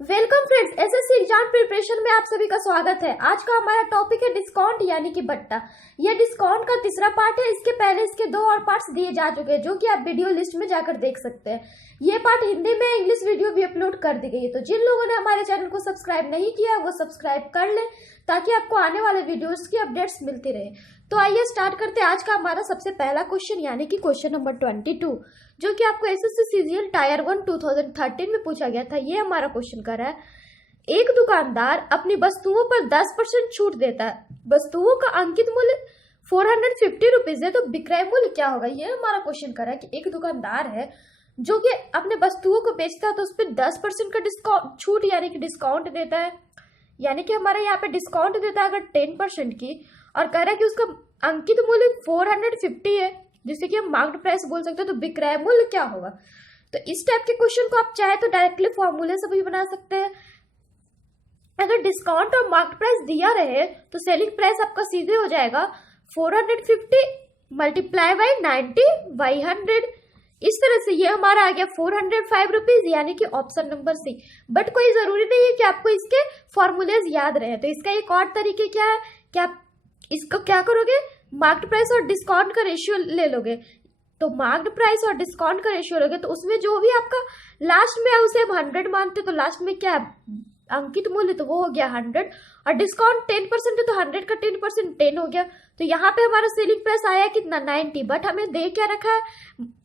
Welcome friends, SSC exam preparation में आप सभी का स्वागत है। आज का हमारा टॉपिक है डिस्काउंट यानी कि बट्टा। यह डिस्काउंट का तीसरा पार्ट है। इसके पहले इसके 2 और पार्ट्स दिए जा चुके हैं जो कि आप वीडियो लिस्ट में जाकर देख सकते हैं। ये पार्ट हिंदी में, इंग्लिश वीडियो भी अपलोड कर दी गई है। तो जिन लोगों ने हमारे चैनल को सब्सक्राइब नहीं किया वो सब्सक्राइब कर ले ताकि आपको आने वाले वीडियोस की अपडेट्स मिलती रहे। तो आइए स्टार्ट करते हैं। आज का हमारा सबसे पहला क्वेश्चन यानी कि क्वेश्चन नंबर 22 जो कि आपको एसएससी सीजीएल टायर 1 2013 में पूछा गया था। ये हमारा क्वेश्चन कर रहा है, एक दुकानदार अपनी वस्तुओं पर 10% छूट देता है। वस्तुओं का अंकित मूल्य 450 रुपीज है, तो विक्रय मूल्य क्या होगा? ये हमारा क्वेश्चन कर रहा है कि एक दुकानदार है जो कि अपने वस्तुओं को बेचता है तो उस पर 10% का डिस्काउंट छूट यानी कि डिस्काउंट देता है। यानी कि हमारे यहाँ पे डिस्काउंट देता है अगर 10% की, और कह रहा है कि उसका अंकित मूल्य 450 है जिसे कि हम मार्क्ड प्राइस बोल सकते हैं। तो विक्रय मूल्य क्या होगा? तो इस टाइप के क्वेश्चन को आप चाहे तो डायरेक्टली फॉर्मूले से भी बना सकते हैं। अगर डिस्काउंट और मार्केट प्राइस दिया रहे तो सेलिंग प्राइस आपका सीधे हो जाएगा 450 मल्टीप्लाई बाई 90 बाई 100। इस तरह से ये हमारा आ गया 405 रुपीज यानी कि ऑप्शन नंबर सी। बट कोई जरूरी नहीं है कि आपको इसके फॉर्मूलेज याद रहे। तो इसका एक और तरीके क्या है कि आप इसको क्या करोगे, मार्केट प्राइस और डिस्काउंट का रेशियो ले लोगे। तो मार्केट प्राइस और डिस्काउंट का रेशियो लोगे तो उसमें जो भी आपका लास्ट में है उसे हम 100 मानते, तो लास्ट में क्या है अंकित मूल्य, तो वो हो गया 100, और डिस्काउंट 10% है तो 100 का 10% 10 हो गया। तो यहाँ पे हमारा सेलिंग प्राइस आया कितना 90, बट हमें दे क्या रखा है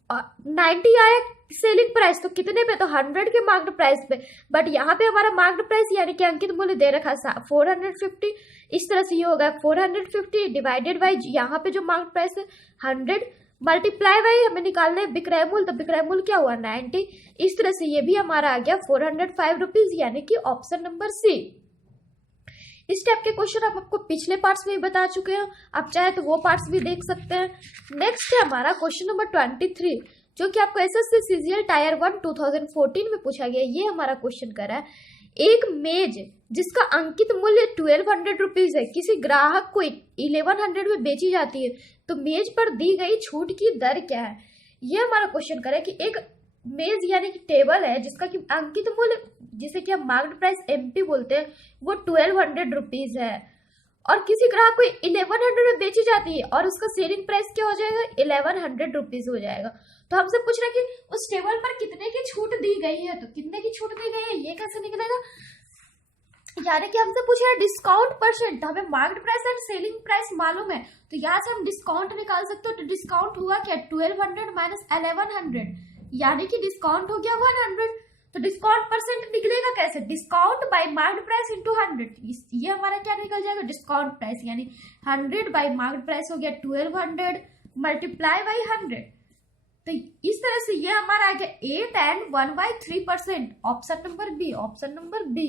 90 आया सेलिंग प्राइस, तो कितने पे? तो 100 के मार्केट प्राइस पे। बट यहाँ पे हमारा मार्केट प्राइस यानी कि अंकित मूल्य दे रखा है 450। इस तरह से ये होगा 450 डिवाइडेड बाई यहाँ पे जो मार्केट प्राइस है 100 मल्टीप्लाई बाई हमें निकालना है विक्रय मूल्य, तो विक्रय मूल्य क्या हुआ 90। इस तरह से ये भी हमारा आ गया 405 रुपीज यानी कि ऑप्शन नंबर सी। इस टाइप के क्वेश्चन हम आपको पिछले पार्ट्स में भी बता चुके हैं, आप चाहे तो वो पार्ट्स भी देख सकते हैं। नेक्स्ट है हमारा क्वेश्चन नंबर 23 जो कि आपको एसएससी सीजीएल टायर 1 2014 में पूछा गया। ये हमारा क्वेश्चन कर रहा है, एक मेज जिसका अंकित मूल्य 1200 रुपीज है किसी ग्राहक को 1100 में बेची जाती है, तो मेज पर दी गई छूट की दर क्या है? ये हमारा क्वेश्चन करे कि एक मेज यानी कि टेबल है जिसका कि अंकित मूल्य जिसे कि हम मार्केट प्राइस एमपी बोलते हैं वो 1200 रुपीज है, और किसी ग्राहक को 1100 में बेची जाती है और उसका सेलिंग प्राइस क्या हो जाएगा 1100 रुपीज हो जाएगा। तो हमसे पूछ रहा है कि उस टेबल पर कितने की छूट दी गई है, तो कितने की छूट दी गई है ये कैसे निकलेगा? यानी कि हमसे पूछ रहा है डिस्काउंट परसेंट, तो हमें market price and selling price मालूम है तो यहाँ से हम डिस्काउंट निकाल सकते हो। तो डिस्काउंट हुआ क्या 1200 माइनस 1100 यानी कि डिस्काउंट हो गया 100। तो डिस्काउंट परसेंट निकलेगा कैसे? Discount bye market price into 100। ये हमारा क्या निकल जाएगा डिस्काउंट प्राइस यानी 100 बाय मार्केट प्राइस हो गया 1200 मल्टीप्लाई बाई 100। तो इस तरह से ये हमारा आ गया 8 and 1/3%। Option number B, option number B.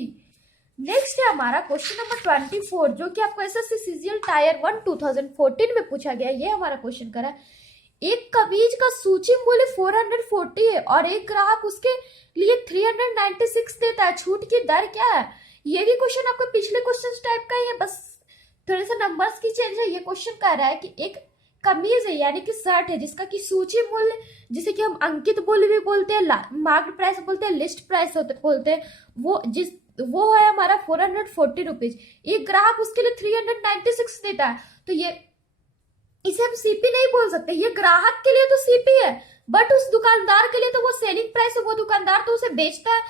Next है हमारा क्वेश्चन नंबर 24 जो कि आपको एसएससी सीजीएल टायर 1 2014 में पूछा गया। ये हमारा क्वेश्चन करा है, एक कमीज का सूची मूल्य 440 है और एक ग्राहक उसके लिए 396 देता है, छूट की दर क्या है? ये भी क्वेश्चन आपको पिछले क्वेश्चन टाइप का ही है, बस थोड़े से नंबर्स की चेंज है। ये क्वेश्चन कह रहा है कि एक कमीज है यानी कि शर्ट है जिसका कि सूची मूल्य जिसे कि हम अंकित मूल्य भी बोलते हैं, मार्केट प्राइस बोलते हैं, लिस्ट प्राइस बोलते हैं, वो है हमारा 440 रुपीज। एक ग्राहक उसके लिए 396 देता है, तो ये इसे हम सीपी नहीं बोल सकते। ये ग्राहक के लिए तो सीपी है बट उस दुकानदार के लिए तो वो सेलिंग प्राइस है। वो दुकानदार तो उसे बेचता है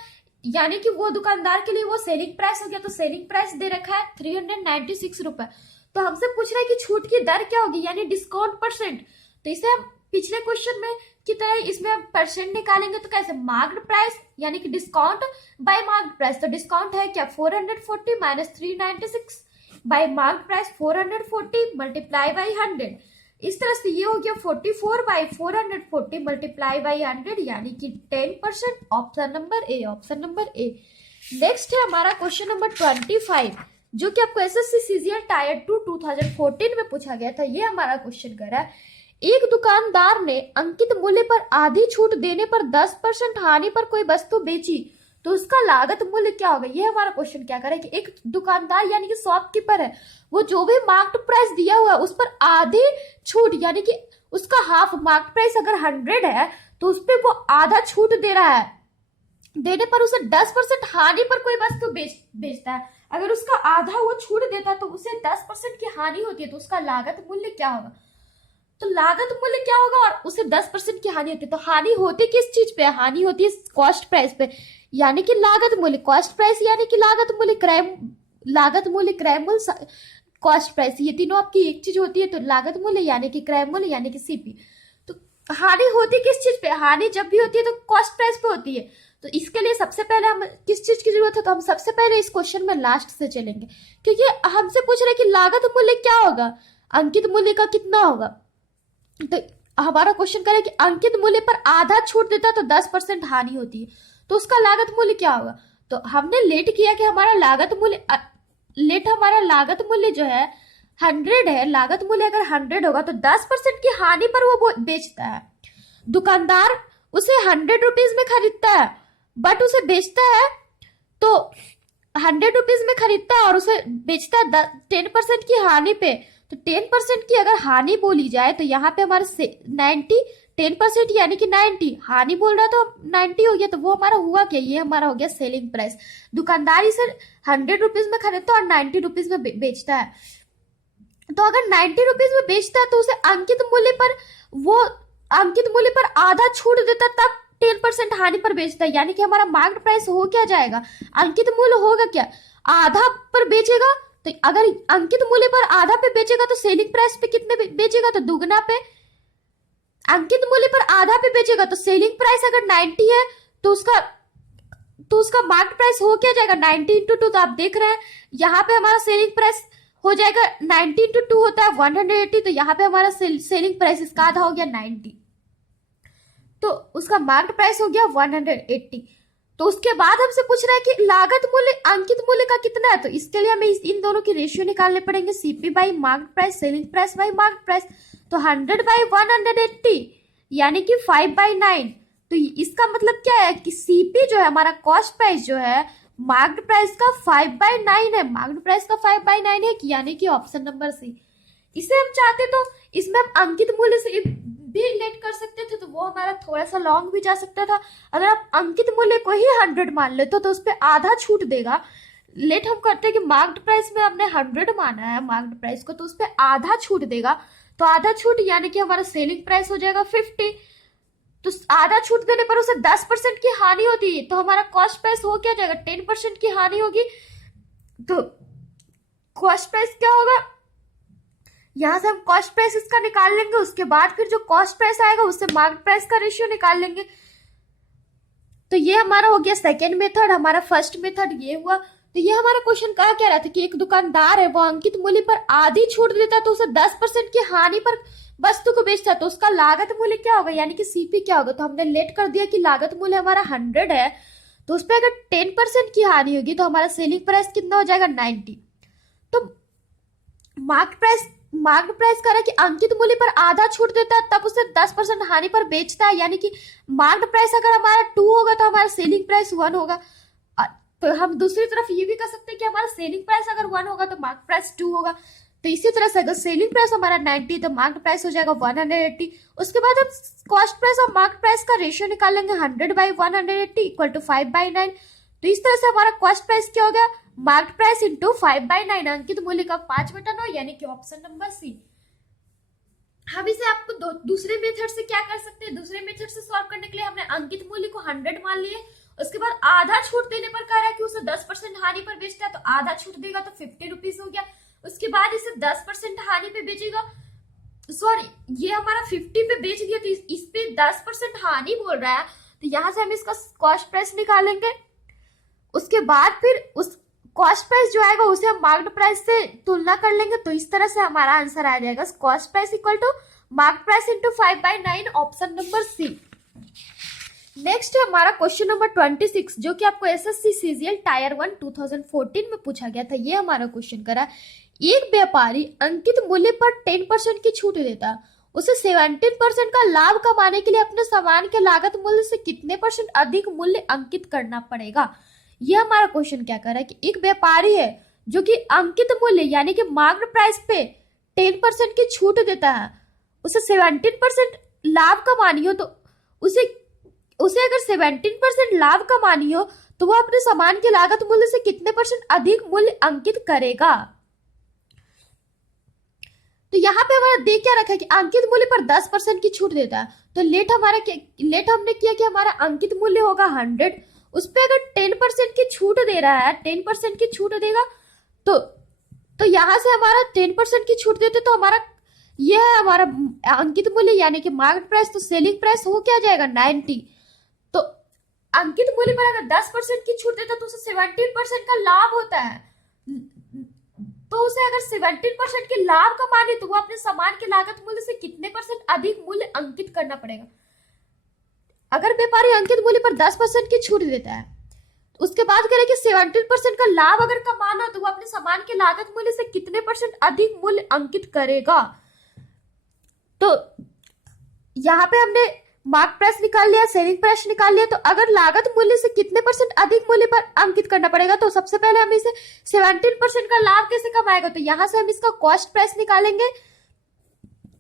यानी कि वो दुकानदार के लिए वो सेलिंग प्राइस हो गया। तो सेलिंग प्राइस दे रखा है 396 रुपए। तो हमसे पूछ रहा है कि छूट की दर क्या होगी यानी डिस्काउंट परसेंट। तो इसे हम पिछले क्वेश्चन में की तरह इसमें हम परसेंट निकालेंगे तो कैसे मार्केट प्राइस यानी कि डिस्काउंट बाय मार्केट प्राइस। तो डिस्काउंट है क्या 440 minus 396 bye market price 440 multiply by 100। इस तरह से ये हो गया 44 बाई 440 मल्टीप्लाई बाई 100 यानी कि 10%। Option number A, option number A. Next है हमारा क्वेश्चन नंबर 25 जो कि आपको एसएससी सीजीएल टायर 2 2014 में पूछा गया था। ये हमारा क्वेश्चन कर रहा है, एक दुकानदार ने अंकित मूल्य पर आधी छूट देने पर 10% हानि पर कोई वस्तु बेची तो उसका लागत मूल्य क्या होगा? ये हमारा क्वेश्चन क्या करे कि एक दुकानदार यानी कि शॉपकीपर है, वो जो भी मार्केट प्राइस दिया हुआ है उस पर आधी छूट यानी कि उसका हाफ मार्केट प्राइस अगर 100 है तो उस पर वो आधा छूट दे रहा है। देने पर उसे 10% हानि पर कोई वस्तु बेचता है, अगर उसका आधा वो छूट देता है तो उसे 10% की हानि होती है, तो उसका लागत मूल्य क्या होगा? तो लागत मूल्य क्या होगा और उसे 10% की हानि होती है। तो हानि होती किस चीज पे? हानि होती है कॉस्ट प्राइस पे, यानी कि लागत मूल्य। कॉस्ट प्राइस यानी कि लागत मूल्य, लागत मूल्य, क्रय मूल्य, कॉस्ट प्राइस, ये तीनों आपकी एक चीज होती है। तो लागत मूल्य यानी कि क्रय मूल्य यानी कि सीपी। तो हानि होती किस चीज पे? हानि जब भी होती है तो कॉस्ट प्राइस पे होती है। तो इसके लिए सबसे पहले हम किस चीज की जरूरत है? तो हम सबसे पहले इस क्वेश्चन में लास्ट से चलेंगे, क्योंकि हमसे पूछ रहे कि लागत मूल्य क्या होगा, अंकित मूल्य का कितना होगा। तो हमारा क्वेश्चन करे कि अंकित मूल्य पर आधा छूट देता तो 10% हानि होती है, तो उसका लागत मूल्य क्या होगा? तो हमने लेट किया कि हमारा लागत मूल्य जो है 100 है। लागत मूल्य अगर 100 होगा तो 10% की हानि पर वो बेचता है। दुकानदार उसे 100 रुपीज में खरीदता है, बट उसे बेचता है तो 100 रुपीज में खरीदता है और उसे बेचता है 10% की हानि पे। तो 10% की अगर हानि बोली जाए तो यहाँ पे हमारे 90, 10% यानी कि 90, हानि बोल रहा तो 90 हो गया, तो वो हमारा हुआ क्या? ये हमारा हो गया सेलिंग प्राइस। दुकानदार इसे 100 रुपीज में खरीदता है और 90 रुपीज में बेचता है। तो अगर 90 रुपीज में बेचता है तो उसे अंकित मूल्य पर आधा छूट देता, तब 10% हानि पर बेचता है, यानी कि हमारा मार्केट प्राइस हो क्या जाएगा? अंकित मूल्य होगा क्या? आधा पर बेचेगा। तो अगर अंकित मूल्य पर आधा पे बेचेगा तो सेलिंग प्राइस पे कितने बेचेगा? तो दुगना पे। अंकित मूल्य पर आधा पे बेचेगा तो सेलिंग प्राइस अगर 90 है तो उसका मार्केट प्राइस हो क्या जाएगा? 90 इंटू 2। तो आप देख रहे हैं यहाँ पे हमारा सेलिंग प्राइस हो जाएगा 90 इंटू 2 होता है 180। तो यहाँ पे हमारा सेलिंग प्राइस इसका आधा हो गया 90, तो उसका मार्केट प्राइस हो गया 180। तो उसके बाद हमसे पूछ रहा है कि लागत मूल्य अंकित मूल्य का कितना है। तो इसके लिए हमें इन दोनों की रेशियो निकालने पड़ेंगे, CP by market price, selling price by market price. तो 100 बाई 180 यानी कि 5/9। तो इसका मतलब क्या है कि सीपी जो है हमारा कॉस्ट प्राइस जो है मार्केट प्राइस का 5/9 है। मार्केट प्राइस का 5/9 है, यानी कि ऑप्शन नंबर सी। इसे हम चाहते तो इसमें हम अंकित मूल्य से भी रिलेट कर सकते थे, तो वो हमारा थोड़ा सा लॉन्ग भी जा सकता था। अगर आप अंकित मूल्य को ही 100 मान लेते तो उस पर आधा छूट देगा। लेट हम करते हैं कि मार्केट प्राइस में हमने 100 माना है मार्केट प्राइस को, तो उस पर आधा छूट देगा। तो आधा छूट यानी कि हमारा सेलिंग प्राइस हो जाएगा 50। तो आधा छूट देने पर उसे 10% की हानि होती है, तो हमारा कॉस्ट प्राइस हो क्या जाएगा? 10% की हानि होगी। तो कॉस्ट प्राइस क्या होगा? यहां से हम कॉस्ट प्राइस इसका निकाल लेंगे, उसके बाद फिर जो कॉस्ट प्राइस आएगा उससे मार्केट प्राइस का रेशियो निकाल लेंगे। तो ये हमारा हो गया सेकेंड मेथड। हमारा फर्स्ट मेथड ये हुआ। तो ये हमारा क्वेश्चन कहा क्या रहा था कि एक दुकानदार है, वो अंकित मूल्य पर आधी छूट देता तो उसे 10% की हानि पर वस्तु को बेचता, तो उसका लागत मूल्य क्या होगा, यानी कि सीपी क्या होगा? तो हमने लेट कर दिया कि लागत मूल्य हमारा 100 है, तो उस पर अगर 10% की हानि होगी तो हमारा सेलिंग प्राइस कितना हो जाएगा? 90। तो मार्केट प्राइस कह रहा है कि अंकित मूल्य पर आधा छूट देता है तब उसे 10% हानि पर बेचता है, यानी कि मार्केट प्राइस अगर हमारा 2 होगा तो हमारा सेलिंग प्राइस 1 होगा। तो हम दूसरी तरफ ये भी कर सकते हैं कि हमारा सेलिंग प्राइस अगर 1 होगा तो मार्केट प्राइस 2 होगा। तो इसी तरह से अगर सेलिंग प्राइस हमारा 90 तो मार्केट प्राइस हो जाएगा 180। उसके बाद हम कॉस्ट प्राइस और मार्केट प्राइस का रेशियो निकाल लेंगे, 100 बाई 180 इक्वल टू 5/9। तो इस तरह से हमारा कॉस्ट प्राइस क्या हो गया? मार्केट प्राइस इंटू 5/9, अंकित मूल्य का 5/9, यानी कि ऑप्शन नंबर सी। हम इसे आपको दूसरे मेथड से क्या कर सकते हैं? दूसरे मेथड से सॉल्व करने के लिए हमने अंकित मूल्य को 100 मान लिए, उसके बाद आधा छूट देने पर कह रहा है कि उसे 10% हानि पर बेचता है, तो आधा छूट देगा तो 50 रुपीज हो गया। उसके बाद इसे 10% हानि पे बेचेगा, सॉरी ये हमारा 50 पे बेच दिया, तो इस पे 10% हानि बोल रहा है, तो यहां से हम इसका कॉस्ट प्राइस निकालेंगे। उसके बाद फिर उस कॉस्ट प्राइस जो आएगा उसे हम मार्केट प्राइस से तुलना कर लेंगे, तो इस तरह से हमारा आंसर आ जाएगा cost price equal to market price into 5/9, option number C. Next है हमारा क्वेश्चन नंबर 26, जो कि आपको एसएससी सीजीएल टायर 1 2014 में पूछा गया था। ये हमारा क्वेश्चन करा, एक व्यापारी अंकित मूल्य पर 10% की छूट देता, उसे 17% का लाभ कमाने के लिए अपने सामान के लागत मूल्य से कितने % अधिक मूल्य अंकित करना पड़ेगा। ये हमारा क्वेश्चन क्या कर रहा है कि एक व्यापारी है जो कि अंकित मूल्य यानी कि मार्केट प्राइस पे 10% की छूट देता है, उसे 17% लाभ कमानी हो, तो उसे उसे अगर 17% लाभ कमानी हो तो वो अपने सामान के लागत मूल्य से कितने % अधिक मूल्य अंकित करेगा। तो यहाँ पे हमारा दे क्या रखा है कि अंकित मूल्य पर 10% की छूट देता है। तो लेट हमने किया कि हमारा अंकित मूल्य होगा 100, उस पर अगर 10% की छूट दे रहा है, 10% की छूट देगा तो यहाँ से हमारा 10% की छूट देते तो हमारा यह है हमारा अंकित मूल्य यानी कि मार्केट प्राइस। तो सेलिंग प्राइस हो क्या जाएगा 90। तो अंकित मूल्य पर अगर 10% की छूट देता तो उसे 17% का लाभ होता है। तो उसे अगर 17% के लाभ कमाने तो वो अपने सामान के लागत मूल्य से कितने % अधिक मूल्य अंकित करना पड़ेगा। अगर व्यापारी अंकित मूल्य पर 10% की छूट देता है, उसके बाद करें कि 17% का लाभ अगर कमाना तो वो अपने सामान के लागत मूल्य से कितने % अधिक मूल्य अंकित करेगा। तो यहाँ पे हमने मार्क प्राइस निकाल लिया, सेलिंग प्राइस निकाल लिया। तो अगर लागत मूल्य से कितने % अधिक मूल्य पर अंकित करना पड़ेगा, तो सबसे पहले हम इसे 17% का लाभ कैसे कमाएगा, तो यहाँ से हम इसका कॉस्ट प्राइस निकालेंगे।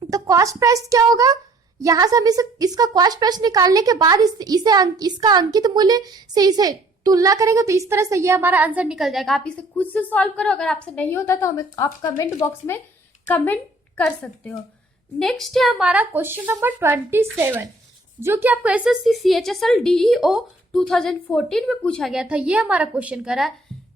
तो कॉस्ट प्राइस क्या होगा, यहाँ से हम इसका कॉस्ट प्राइस निकालने के बाद इसका अंकित मूल्य से इसे तुलना करेंगे तो इस तरह से ये हमारा आंसर निकल जाएगा। आप इसे खुद से सॉल्व करो, अगर आपसे नहीं होता तो हमें आप कमेंट बॉक्स में कमेंट कर सकते हो। नेक्स्ट है हमारा क्वेश्चन नंबर 27, जो कि आपको एसएससी CHSL DEO 2014 में पूछा गया था। ये हमारा क्वेश्चन कर रहा है,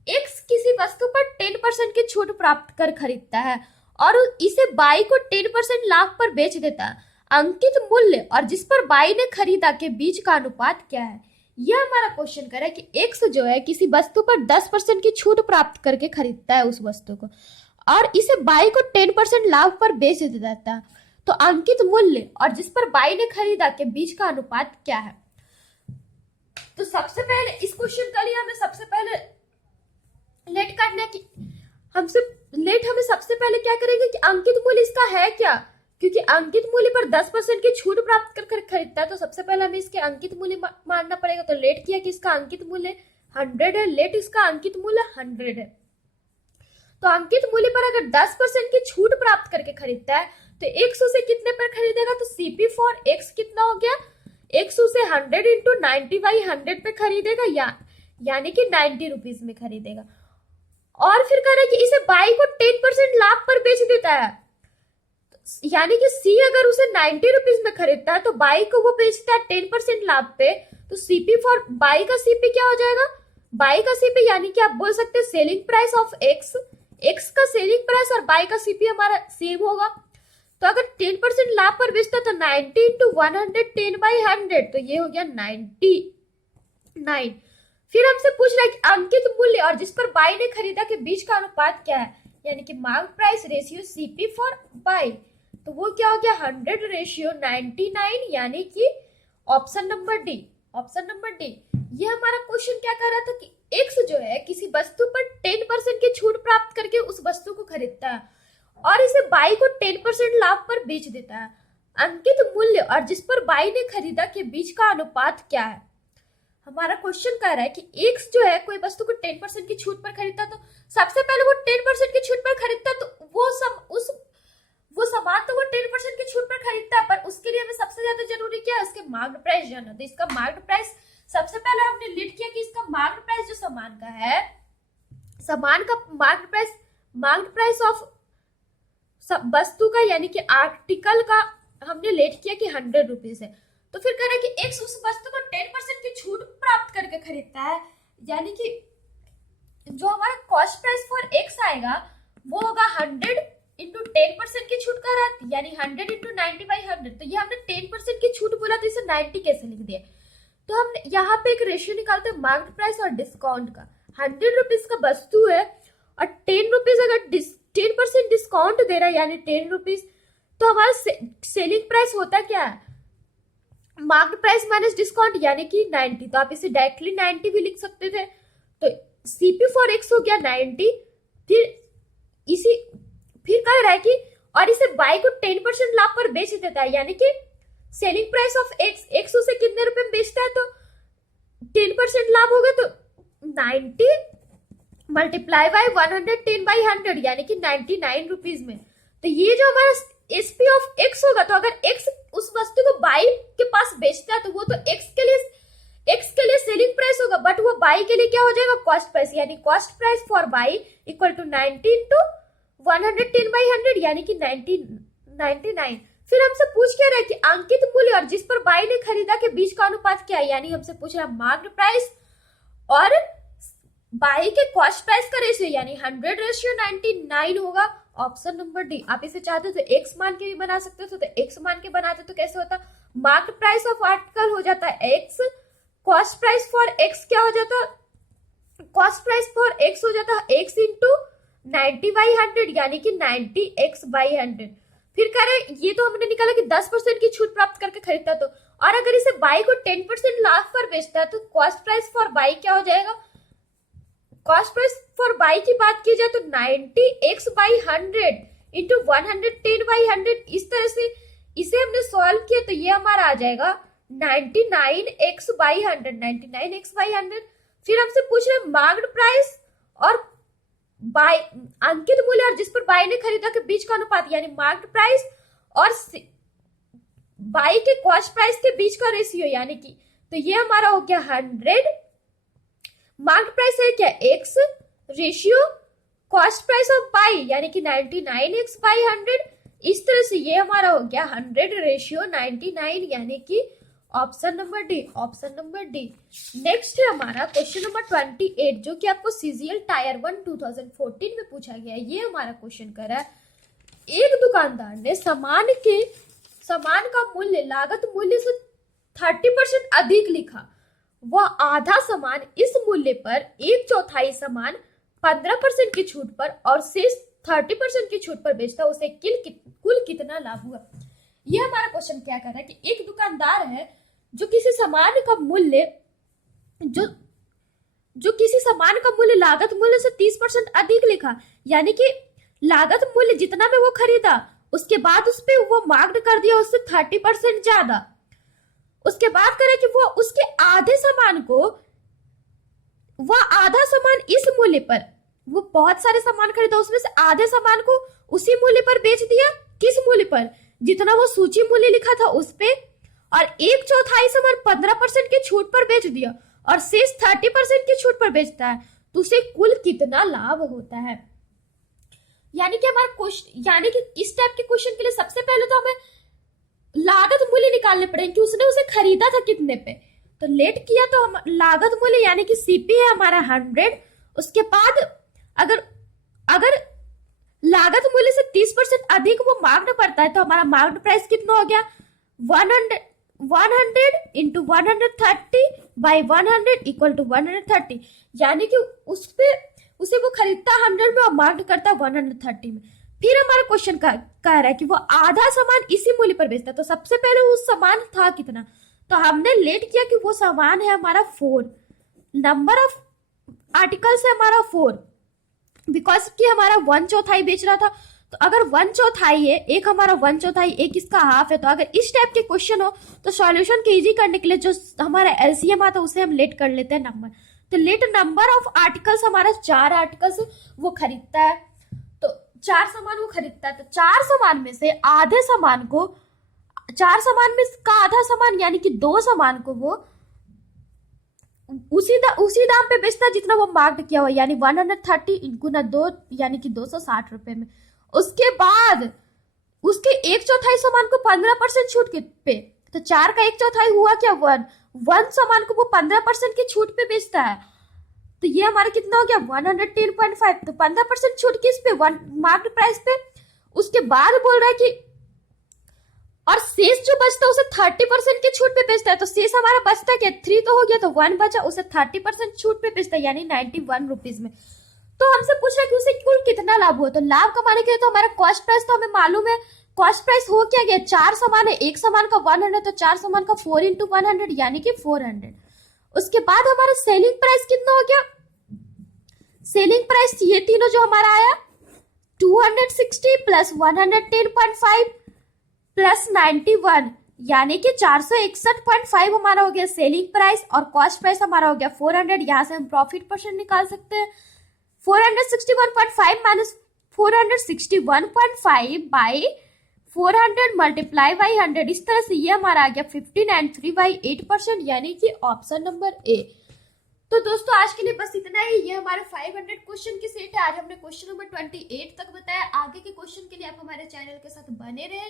एक्स किसी वस्तु पर 10% की छूट प्राप्त कर खरीदता है और इसे बाई को 10% लाभ पर बेच देता है। अंकित मूल्य और जिस पर बाई ने खरीदा के बीच का अनुपात क्या है। यह हमारा क्वेश्चन कर रहा है कि एक्स जो है किसी वस्तु पर 10% की छूट प्राप्त करके खरीदता है उस वस्तु को और इसे बाई को 10% लाभ पर बेच देता है। तो अंकित मूल्य और जिस पर बाई ने खरीदा के बीच का अनुपात क्या है। तो सबसे पहले इस क्वेश्चन के लिए हमें सबसे पहले हमें सबसे पहले क्या करेंगे कि अंकित मूल्य इसका है क्या, क्योंकि अंकित मूल्य पर 10% की छूट प्राप्त कर खरीदता है। तो सबसे पहले हमें इसके अंकित मूल्य मानना पड़ेगा। तो लेट किया कि इसका अंकित मूल्य 100 है, लेट इसका अंकित मूल्य 100 है। तो अंकित मूल्य पर अगर 10% की छूट प्राप्त करके खरीदता है तो 100 से कितने पर खरीदेगा, तो CP फॉर x कितना हो गया, 100 से 100 इंटू 90/100 पे खरीदेगा यानी कि 90 रुपीज में खरीदेगा। और फिर कह रहा है कि इसे बाई को 10% लाभ पर बेच देता है, यानी कि C अगर उसे 90 रुपीज में खरीदता है तो बाई को वो बेचता है 10% लाभ पे। तो CP फॉर बाई का CP क्या हो जाएगा, बाई का CP यानी कि आप बोल सकते हैं सेलिंग प्राइस ऑफ x का सेलिंग प्राइस और बाई का CP हमारा सेम होगा। तो अगर 10% लाभ पर बेचता तो 90 इंटू 110/100, तो ये हो गया 99। फिर हमसे पूछ रहा है कि अंकित मूल्य और जिस पर बाई ने खरीदा के बीच का अनुपात क्या है, यानी कि mark price ratio CP for by. तो वो क्या हो गया 100/99, यानी कि ऑप्शन नंबर डी। ये हमारा क्वेश्चन क्या कर रहा था कि एक्स जो है किसी वस्तु पर 10% की छूट प्राप्त करके उस वस्तु को खरीदता है और इसे बाई को 10% लाभ पर बेच देता है। अंकित मूल्य और जिस पर बाई ने खरीदा के बीच का अनुपात क्या है। हमारा क्वेश्चन कह रहा है कि एक्स जो है कोई वस्तु को 10% की छूट पर खरीदता, तो सबसे पहले वो 10% की छूट पर खरीदता तो वो सामान तो वो 10% की छूट पर खरीदता है, पर उसके लिए हमें सबसे ज्यादा जरूरी क्या है, उसके मार्केट प्राइस जानना। तो इसका मार्केट प्राइस सबसे पहले हमने लिख किया कि इसका मार्केट प्राइस जो सामान का है, सामान का मार्केट प्राइस ऑफ वस्तु का यानी कि आर्टिकल का हमने लेट किया कि 100 रुपीज है। तो फिर कह रहा है कि एक्स उस वस्तु को 10% की छूट प्राप्त करके खरीदता है, यानी कि जो हमारा कॉस्ट प्राइस फॉर एक्स आएगा वो होगा 100 इंटू 10% की छूट का रहा, यानी 100 इंटू 90/100। तो ये हमने 10% की छूट बोला तो इसे 90 कैसे लिख दिया। तो हम यहाँ पे एक रेशियो निकालते हैं मार्केट प्राइस और डिस्काउंट का। 100 रुपीज का वस्तु है और 10 रुपीज अगर 10% डिस्काउंट दे रहा है यानी 10 रुपीज, तो हमारा सेलिंग प्राइस होता क्या है, मार्केट प्राइस माइनस डिस्काउंट यानी कि 90। तो आप इसे डायरेक्टली 90 भी लिख सकते थे। तो CP फॉर x हो गया 90। फिर कह रहा है कि और इसे बाई को 10% लाभ पर बेच देता है, यानी कि सेलिंग प्राइस ऑफ x उसे कितने रुपए में बेचता है, तो 10% लाभ होगा तो 90 मल्टीप्लाई बाय 110/100 यानी कि 99 रुपीज में। तो ये जो हमारा SP ऑफ x होगा, तो अगर x उस वस्तु को बाई के पास बेचता है तो वो तो एक्स के लिए सेलिंग प्राइस होगा, बट वो बाई के लिए क्या हो जाएगा, कॉस्ट प्राइस। यानी cost price for Y equal to 90 into 110/100 यानी कि 99। फिर हमसे पूछ क्या रहा है कि अंकित मूल्य और जिस पर बाई ने खरीदा के बीच का अनुपात क्या है, यानी हमसे पूछ रहा है मार्केट प्राइस और बाई के कॉस्ट प्राइस का रेशियो, यानी 100:99 होगा। Option number D. आप इसे चाहते हो तो एक्स मान के भी बना सकते हो, तो एक्स मान के बनाते तो कैसे होता, मार्केट प्राइस ऑफ आर्टिकल हो जाता है x, cost price for x क्या हो जाता, कॉस्ट प्राइस फॉर एक्स हो जाता है एक्स इंटू 90/100 यानी कि 90x/100। फिर कह रहे ये तो हमने निकाला कि 10% की छूट प्राप्त करके खरीदता तो, और अगर इसे बाई को 10% लाभ पर बेचता है तो कॉस्ट प्राइस फॉर बाई क्या हो जाएगा, कॉस्ट प्राइस फॉर बाई की बात की जाए तो 90x/100 इंटू 110/100। इस तरह से इसे हमने सॉल्व किया तो ये हमारा आ जाएगा 99x/100। फिर हमसे पूछ रहे मार्केट प्राइस और बाई अंकित मूल्य और जिस पर बाई ने खरीदा के बीच का अनुपात, यानी मार्केट प्राइस और बाई के कॉस्ट प्राइस के बीच का रेशियो, यानी कि तो ये हमारा हो गया 100। मार्केट प्राइस है क्या x, ratio cost price of by यानी कि 99x/100। इस तरह से ये हमारा हो गया 100:99 यानी कि option number D, option number D. Next है हमारा क्वेश्चन नंबर 28 जो कि आपको सीजीएल टायर 1 2014 में पूछा गया है। ये हमारा क्वेश्चन कर रहा है, एक दुकानदार ने सामान का मूल्य लागत मूल्य से 30% अधिक लिखा, वह आधा सामान इस मूल्य पर 1/4 सामान 15% की छूट पर और शेष 30% की छूट पर बेचता, उसे कुल कितना लाभ हुआ। यह हमारा क्वेश्चन क्या कर रहा है कि एक दुकानदार है जो किसी सामान का मूल्य लागत मूल्य से 30% अधिक लिखा, यानी कि लागत मूल्य जितना में वो खरीदा उसके बाद उस पे वो मार्क्ड कर दिया उससे 30% ज्यादा। उसके बाद करे कि वो उसके आधे सामान को, वह आधा सामान इस मूल्य पर, वो बहुत सारे सामान खरीदा उसमें से आधे सामान को उसी मूल्य पर बेच दिया, किस मूल्य पर, जितना वो सूची मूल्य लिखा था उस पे, और 1/4 सामान 15% की छूट पर बेच दिया और शेष 30% की छूट पर बेचता है, तो उसे कुल कितना लाभ होता है। यानी कि हमारा क्वेश्चन, यानी कि इस टाइप के क्वेश्चन के लिए सबसे पहले तो हमें लागत मूल्य निकालने पड़ेंगे कि उसने उसे खरीदा था कितने पे। तो लेट किया तो हम लागत मूल्य यानी कि सीपी है हमारा 100। उसके बाद अगर लागत मूल्य से 30% अधिक वो मार्क्ड पड़ता है तो हमारा मार्क्ड प्राइस कितना हो गया, 100 इंटू 130/100 इक्वल टू 130, यानी कि उसे वो खरीदता 100 में और मार्क्ड करता 130 में। फिर हमारा क्वेश्चन कह रहा है कि वो आधा सामान इसी मूल्य पर बेचता है, तो सबसे पहले उस सामान था कितना, तो हमने लेट किया कि वो सामान है हमारा 4, नंबर ऑफ आर्टिकल्स है हमारा 4, बिकॉज कि हमारा 1/4 बेच रहा था। तो अगर 1/4 है, एक हमारा 1/4 एक इसका हाफ है, तो अगर इस टाइप के क्वेश्चन हो तो सॉल्यूशन के इजी करने के लिए जो हमारा एलसीएम आता है उसे हम लेट कर लेते हैं नंबर। तो लेट नंबर ऑफ आर्टिकल्स हमारा 4 आर्टिकल्स वो खरीदता है, तो 4 सामान वो खरीदता है, तो 4 सामान में से आधे सामान को, 4 सामान में का आधा सामान यानी कि 2 सामान को वो उसी दाम पे बेचता है जितना वो मार्क्ड किया हुआ, यानी 130 गुना 2 यानी कि 260 रुपए में। उसके बाद उसके 1/4 सामान को 15% छूट के पे, तो 4 का 1/4 हुआ क्या, 1 सामान को वो 15% की छूट पे बेचता है, तो ये हमारा कितना हो गया 110.5। तो 15% छूट किस पे, मार्केट प्राइस पे। उसके बाद बोल रहा है कि और शेष जो बचता है उसे 30% की छूट पे बेचता है, तो शेष हमारा बचता है क्या, 3 तो हो गया, तो 1 बचा, उसे 30% छूट पे बेचता है यानी 91 रुपीज में। तो हमसे पूछ रहा है कि उसे कुल कितना लाभ हुआ। तो लाभ कमाने के लिए तो हमारा कॉस्ट प्राइस तो हमें मालूम है, कॉस्ट प्राइस हो क्या गया, 4 सामान है, एक सामान का 100, तो 4 सामान का 4 इंटू 100 यानी कि 400। उसके बाद हमारा सेलिंग प्राइस कितना हो गया, सेलिंग प्राइस ये तीनों जो हमारा आया 260 प्लस 110.5 प्लस 91 यानी कि 461.5 हमारा हो गया सेलिंग प्राइस, और कॉस्ट प्राइस हमारा हो गया 400। यहां से हम प्रॉफिट परसेंट निकाल सकते हैं, 461.5 माइनस 461.5 बाई 400 मल्टीप्लाई बाई 100, इस तरह से ये हमारा आ गया 15 एंड 3/8%, यानी कि ऑप्शन नंबर ए। तो दोस्तों आज के लिए बस इतना ही। ये हमारे 500 क्वेश्चन की सेट है। आज हमने क्वेश्चन नंबर 28 तक बताया। आगे के क्वेश्चन के लिए आप हमारे चैनल के साथ बने रहे।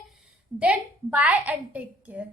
Then bye and take care.